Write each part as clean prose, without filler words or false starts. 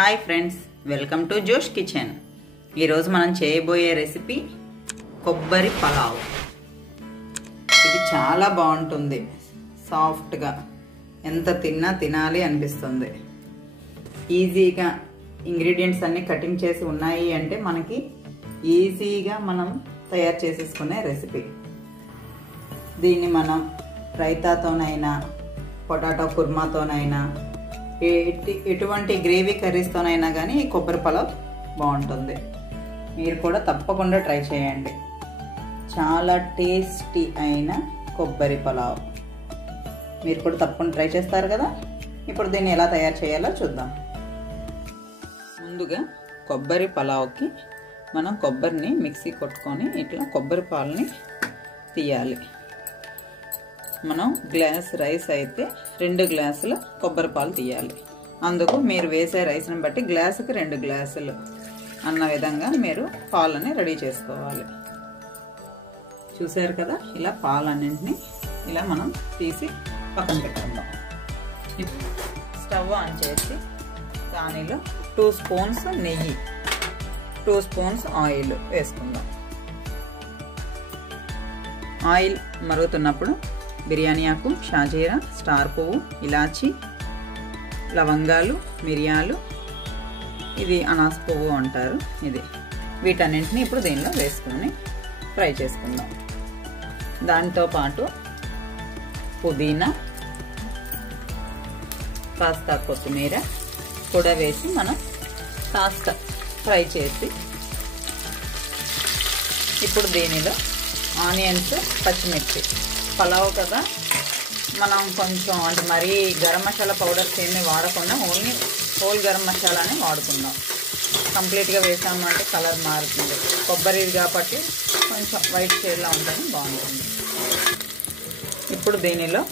Hi friends, welcome to జోష్ kitchen. ఈరోజు మనం చేయబోయే రెసిపీ కొబ్బరి పలావ్. ఇది చాలా బాగుంటుంది, సాఫ్ట్గా, ఎంత తిన్నా తినాలి అనిపిస్తుంది. ఈజీగా ఇంగ్రీడియంట్స్ అన్నీ కటింగ్ చేసి ఉన్నాయి అంటే మనకి ఈజీగా మనం తయారు చేసేసుకునే రెసిపీ. దీన్ని మనం రైతాతోనైనా పొటాటో కుర్మాతోనైనా ఎటువంటి గ్రేవీ కర్రీస్తోనైనా కానీ ఈ కొబ్బరి పలావ్ బాగుంటుంది. మీరు కూడా తప్పకుండా ట్రై చేయండి. చాలా టేస్టీ అయిన కొబ్బరి పలావ్ మీరు కూడా తప్పకుండా ట్రై చేస్తారు కదా. ఇప్పుడు దీన్ని ఎలా తయారు చేయాలో చూద్దాం. ముందుగా కొబ్బరి పలావ్కి మనం కొబ్బరిని మిక్సీ కొట్టుకొని ఇట్లా కొబ్బరి పాలని తీయాలి. మనం గ్లాస్ రైస్ అయితే 2 గ్లాసుల కొబ్బరి పాలు తీయాలి. అందుకు మీరు వేసే రైస్ని బట్టి గ్లాసుకి 2 గ్లాసులు అన్న విధంగా మీరు పాలని రెడీ చేసుకోవాలి. చూసారు కదా, ఇలా పాలన్నింటినీ ఇలా మనం తీసి పక్కన పెట్టుకుందాం. స్టవ్ ఆన్ చేసి దానిలో 2 స్పూన్స్ నెయ్యి, 2 స్పూన్స్ ఆయిల్ వేసుకుందాం. ఆయిల్ మరుగుతున్నప్పుడు బిర్యానీ ఆకు, షాజీరా, స్టార్ పువ్వు, ఇలాచి, లవంగాలు, మిరియాలు, ఇది అనాస పువ్వు అంటారు, ఇది వీటన్నింటినీ ఇప్పుడు దీనిలో వేసుకొని ఫ్రై చేసుకుందాం. దాంతో పాటు పుదీనా, కాస్త కొత్తిమీర కూడా వేసి మనం కాస్త ఫ్రై చేసి ఇప్పుడు దీనిలో ఆనియన్స్, పచ్చిమిర్చి, పలావ్ కదా మనం కొంచెం అంటే మరీ గరం మసాలా పౌడర్స్ ఏమీ వాడకుండా ఓన్లీ హోల్ గరం మసాలానే వాడుకుందాం. కంప్లీట్గా వేసామంటే కలర్ మారుతుంది. కొబ్బరి కాబట్టి కొంచెం వైట్ షేడ్లా ఉంటుంది, బాగుంటుంది. ఇప్పుడు దీనిలో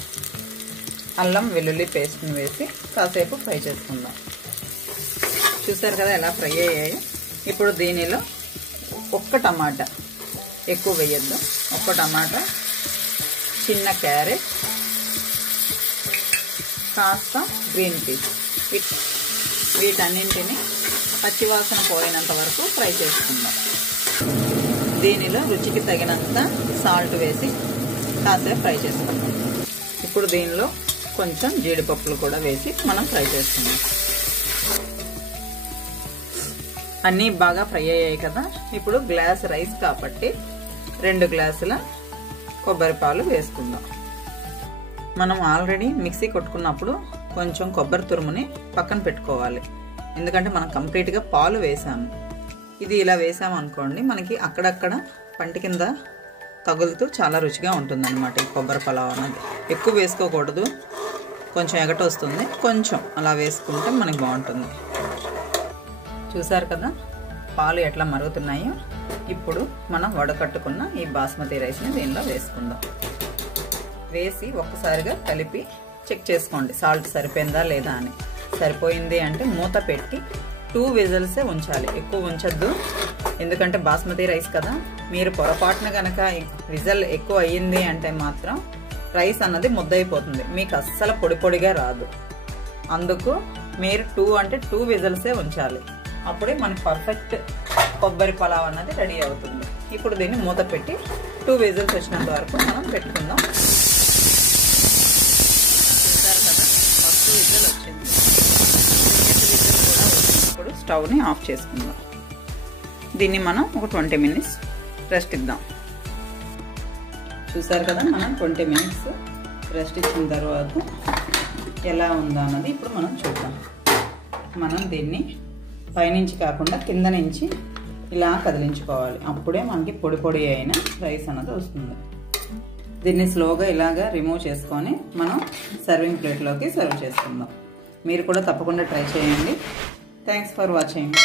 అల్లం వెల్లుల్లి పేస్ట్ని వేసి కాసేపు ఫ్రై చేసుకుందాం. చూసారు కదా ఎలా ఫ్రై అయ్యాయి. ఇప్పుడు దీనిలో 1 టమాటా, ఎక్కువ వేయద్దు, 1 టమాటా, చిన్న క్యారెట్, కాస్త గ్రీన్ పీస్, వీటన్నింటినీ పచ్చివాసన పోయినంత వరకు ఫ్రై చేసుకుందాం. దీనిలో రుచికి తగినంత సాల్ట్ వేసి కాసేపు ఫ్రై చేసుకుందాం. ఇప్పుడు దీనిలో కొంచెం జీడిపప్పులు కూడా వేసి మనం ఫ్రై చేసుకుందాం. అన్నీ బాగా ఫ్రై అయ్యాయి కదా. ఇప్పుడు గ్లాస్ రైస్ కాబట్టి 2 గ్లాసుల కొబ్బరి పాలు వేసుకుందాం. మనం ఆల్రెడీ మిక్సీ కొట్టుకున్నప్పుడు కొంచెం కొబ్బరి తురుముని పక్కన పెట్టుకోవాలి. ఎందుకంటే మనం కంప్లీట్గా పాలు వేసాము. ఇది ఇలా వేసాము అనుకోండి, మనకి అక్కడక్కడ పంట కింద తగులుతూ చాలా రుచిగా ఉంటుందన్నమాట ఈ కొబ్బరి పలావ్ అన్నది. ఎక్కువ వేసుకోకూడదు, కొంచెం ఎగట వస్తుంది. కొంచెం అలా వేసుకుంటే మనకి బాగుంటుంది. చూసారు కదా పాలు ఎట్లా మరుగుతున్నాయో. ఇప్పుడు మనం వడకట్టుకున్న ఈ బాస్మతి రైస్ని దీనిలో వేసుకుందాం. వేసి ఒక్కసారిగా కలిపి చెక్ చేసుకోండి సాల్ట్ సరిపోయిందా లేదా అని. సరిపోయింది అంటే మూత పెట్టి 2 విజిల్సే ఉంచాలి, ఎక్కువ ఉంచద్దు. ఎందుకంటే బాస్మతి రైస్ కదా. మీరు పొరపాటున కనుక విజిల్ ఎక్కువ అయ్యింది అంటే మాత్రం రైస్ అన్నది ముద్దయిపోతుంది, మీకు అస్సలు పొడి పొడిగా రాదు. అందుకు మీరు 2 విజిల్సే ఉంచాలి. అప్పుడే మనకి పర్ఫెక్ట్ కొబ్బరి పలావ్ అన్నది రెడీ అవుతుంది. ఇప్పుడు దీన్ని మూత పెట్టి 2 విజిల్స్ వచ్చినంత వరకు మనం పెట్టుకుందాం. చూసారు కదా, ఫస్ట్ విజిల్ వచ్చింది, సెకండ్ విజిల్ కూడా వచ్చింది. ఇప్పుడు స్టవ్ని ఆఫ్ చేసుకుందాం. దీన్ని మనం ఒక 20 మినిట్స్ రెస్ట్ ఇద్దాం. చూసారు కదా, మనం 20 మినిట్స్ రెస్ట్ ఇచ్చిన తర్వాత ఎలా ఉందో అన్నది ఇప్పుడు మనం చూద్దాం. మనం దీన్ని పైనుంచి కాకుండా కింద నుంచి ఇలా కదిలించుకోవాలి. అప్పుడే మనకి పొడి పొడి అయిన రైస్ అన్నది వస్తుంది. దీన్ని స్లోగా ఇలాగా రిమూవ్ చేసుకొని మనం సర్వింగ్ ప్లేట్లోకి సర్వ్ చేసుకుందాం. మీరు కూడా తప్పకుండా ట్రై చేయండి. Thanks for watching.